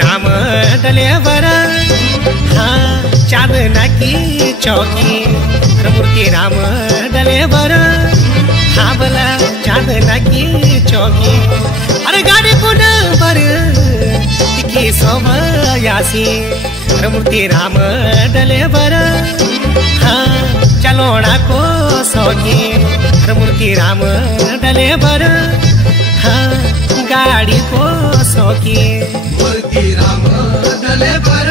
राम डलेवर हाँ चांदना की चौकी मूर्ति राम डलेवर हाँ बोला चांदना की चौकी अरे गाड़ी को नंबर की सोमयासी मूर्ति राम डलेवर हाँ चलोड़ा को सौकी मूर्ति राम डलेवर हाँ गाड़ी को सौकी मूर्ति राम डलेवर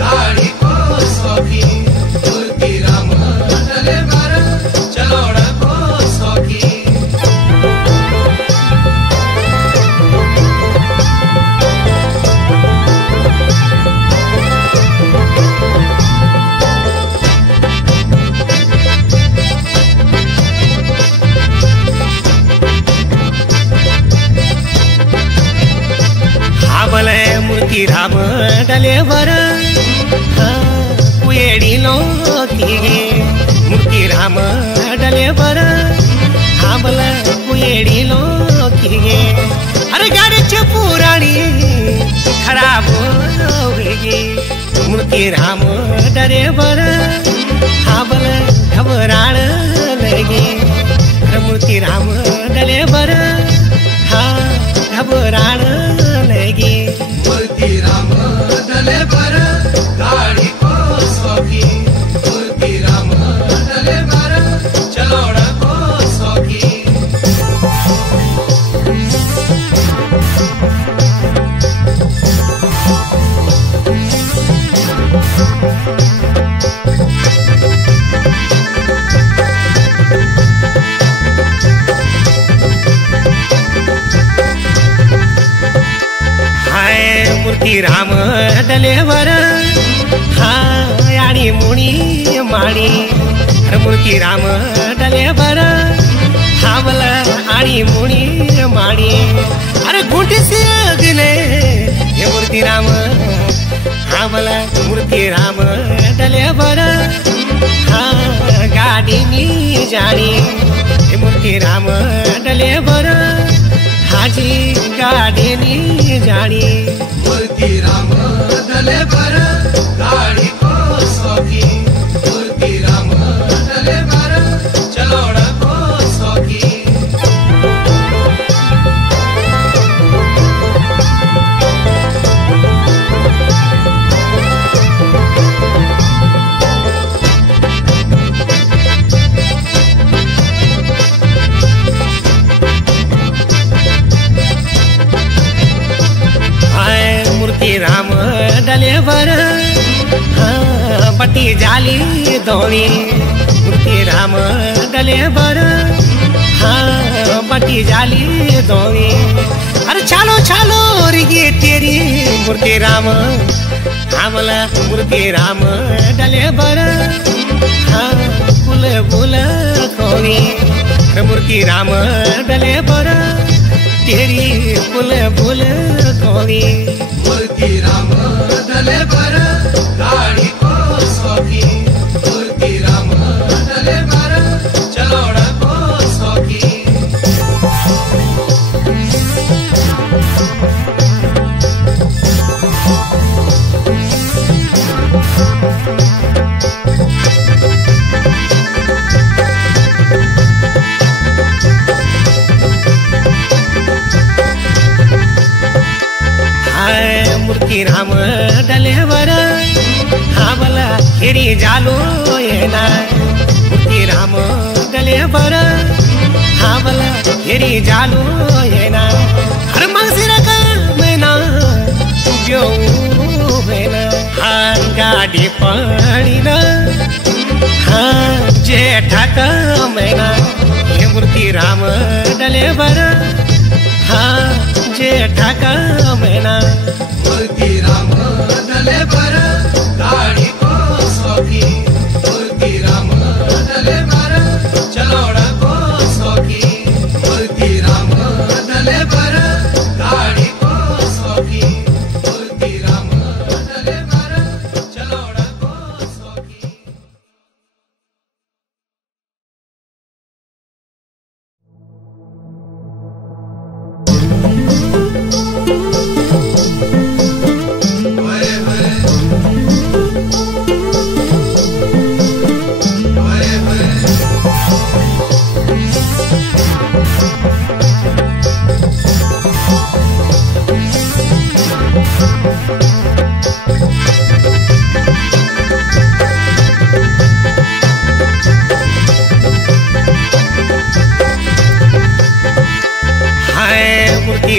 गाड़ी को सौकी मूर्ति राम डलेवर चलोड़ा को सौकी मूर्ति राम डलेवर कुएड़ी लोकी मूर्ति राम डलेवर हाँ बोला कुएड़ी लोकी अरे गाड़ी च पुरानी खराब हो गई मूर्ति राम डलेवर हाँ बोला घबराण लगी मूर्ति राम डलेवर हाँ घबराण लगी मूर्ति राम डलेवर गाड़ी को सौकी मूर्ति राम डलेवर चलोड़ा को सौकी मूर्ति राम डलेवर हाँ यानी मुनी माणी मूर्ति राम डलेवर हाँ बोला आनी मुनी माणी अरे घूंटी से अगले ये मूर्ति राम हाँ बोला मूर्ति राम डलेवर हाँ गाड़ी नी जानी ये मूर्ति राम डलेवर हाजी गाड़ी नी जानी मूर्ति राम डलेवर गाड़ी को सौकी मूर्ति राम डलेवर चलोड़ा को सौकी मूर्ति राम डलेवर हाँ बटी जाली दौड़ी मूर्ति राम डलेवर हाँ बटी जाली दौड़ी अरे चालो चालो रिगे तेरी मूर्ति राम हाँ बोला मूर्ति राम डलेवर हाँ बुल बुल कौड़ी मूर्ति राम डलेवर तेरी बुल बुल कौड़ी मूर्ति राम डलेवर गाड़ी को सौकी मूर्ति राम डलेवर चलोड़ा को सौकी मूर्ति राम डलेवर हाँ बोला खेरी जालो ये ना मूर्ति राम डलेवर हाँ बोला खेरी जालो ये ना हर मंगसिरा का मैना जो मैना हाँ गाड़ी पड़ी ना हाँ जेठा का मैना ये मूर्ति राम डलेवर हाँ जेठा का मैना मूर्ति राम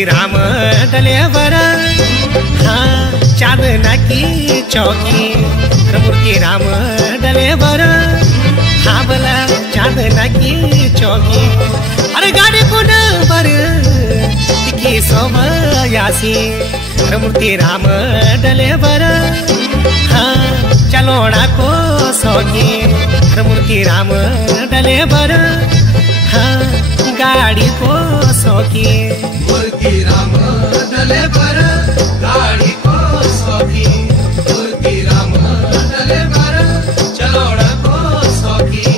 राम डलेवर हाँ चांदना की चौकी मूर्ति राम डलेवर हाँ बोला चांदना की चौकी अरे गाड़ी को नंबर की सोमयासी मूर्ति राम डलेवर हाँ चलोड़ा को सौकी मूर्ति राम डलेवर हाँ गाड़ी को सौकी मूर्ति राम डलेवर गाड़ी को सौकी मूर्ति राम डलेवर चलोड़ा को सौकी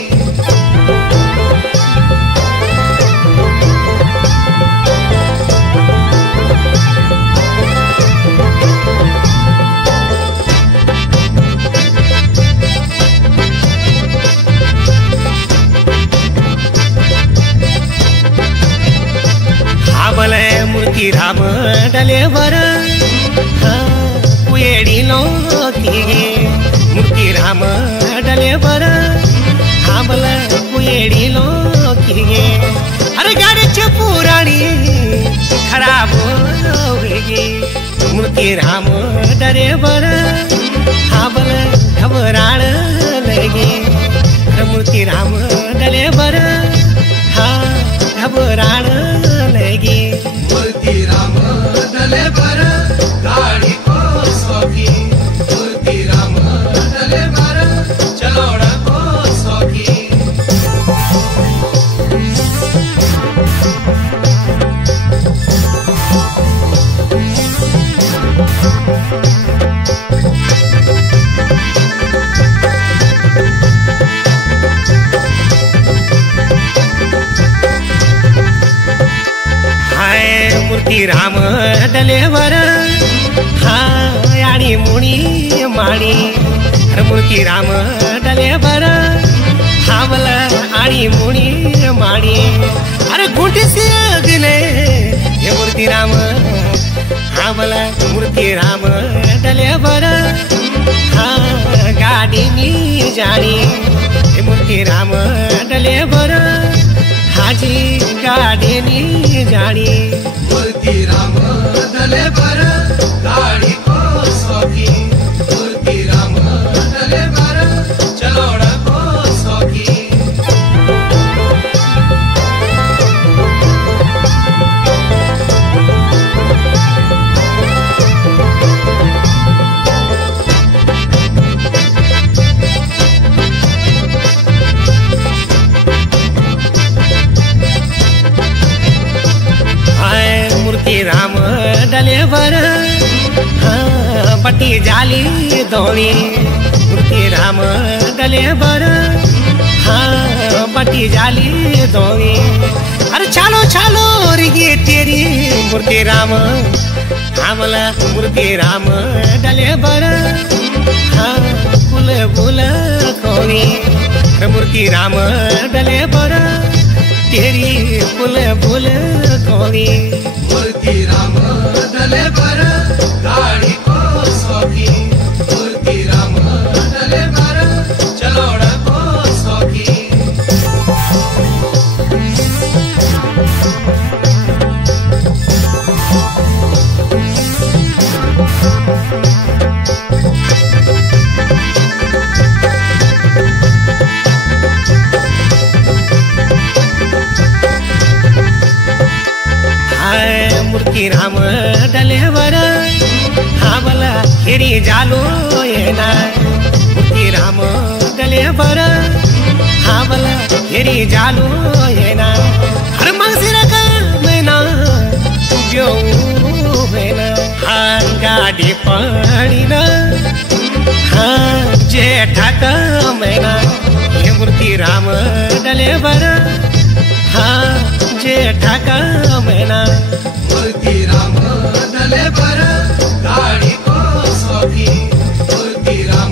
मूर्ति राम डलेवर हाँ कुएड़ी लोती मूर्ति राम डलेवर हाँ बोला कुएड़ी लोती अरे गाड़ी च पुरानी खराब होगी मूर्ति राम डलेवर हाँ बोला घबराण लगी मूर्ति राम डलेवर हाँ घबराण लगी मूर्ति राम डलेवर गाड़ी को सौकी मूर्ति राम डलेवर चलोड़ा को सौकी मूर्ति राम डलेवर हाँ यानी मुनी माणी मूर्ति राम डलेवर हाँ बोला आणी मुनी माणी अरे घुंटी से अगले ये मूर्ति राम हाँ बोला मूर्ति राम डलेवर हाँ गाड़ी नी जानी ये मूर्ति राम डलेवर हाजी गाड़ी नी जानी मूर्ति राम डलेवर गाड़ी को सौकी मूर्ति राम डलेवर चलोड़ा को सौकी मूर्ति राम डलेवर हाँ बटी जाली दौड़ी मूर्ति राम डलेवर हाँ बटी जाली दौड़ी अरे चालो चालो रे तेरी मूर्ति राम हाँ बोला मूर्ति राम डलेवर हाँ फूल फूल कौड़ी मूर्ति राम डलेवर तेरी फूल फूल कौड़ी मूर्ति राम डलेवर गाड़ी को सौकी मूर्ति राम डलेवर चलोड़ा को सौकी मूर्ति राम डलेवर हाँ बोला खेरी जालो ये ना मूर्ति राम डलेवर हाँ बोला खेरी जालो ये ना हर मंगसिर का महीना जो है ना हाँ गाड़ी पड़ी ना हाँ जेठा का महीना ये मूर्ति राम डलेवर हाँ जेठा का महीना मूर्ति राम डलेवर बर गाड़ी को सौखी मूर्ति राम